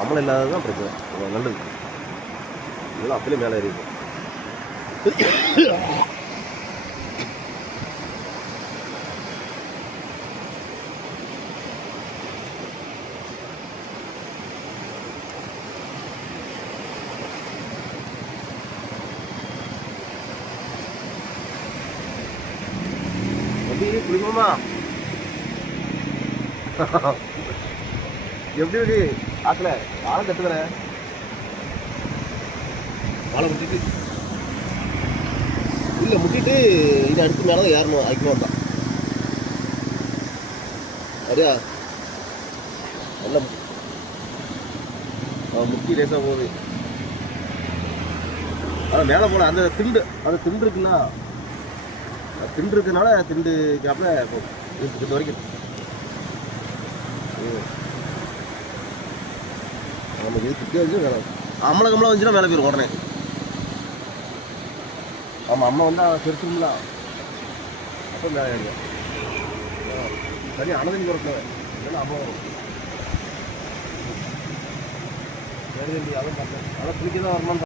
அமலம் இல்லாதது தான் பிரச்சனை. நல்லது நல்லா அப்படியே மேலே ஏறிடும். எப்படி குளிக்கணுமா? எப்படி இருக்கு ஆத்துல ஆழம் கட்டுதல ஆளை முட்டிட்டு இல்லை முட்டிட்டு இதை அடுத்து மேலே தான் ஏறணும். ஐக்கணும் தான் சரியா? நல்லா முட்டி ரேஸாக போகுது. அதான் மேலே போன அந்த திண்டு இருக்குல்ல, திண்டு இருக்கிறதுனால திண்டு கேப்பில் திண்டு வரைக்கும் நம்ம இது திட்டே வச்சு மேலே அம்மளகம்லாம் வந்துச்சுன்னா மேலே போயிடும் உடனே. ஆமாம் அம்மா வந்தால் பெருசுங்களா அப்போ மேலே ஏறிடும். சரி அனதனி போகிறப்ப இல்லைன்னா அம்மா வரும். சரி அதுவும் பார்த்தேன். அதெல்லாம் பிடிக்க தான் வரணும்.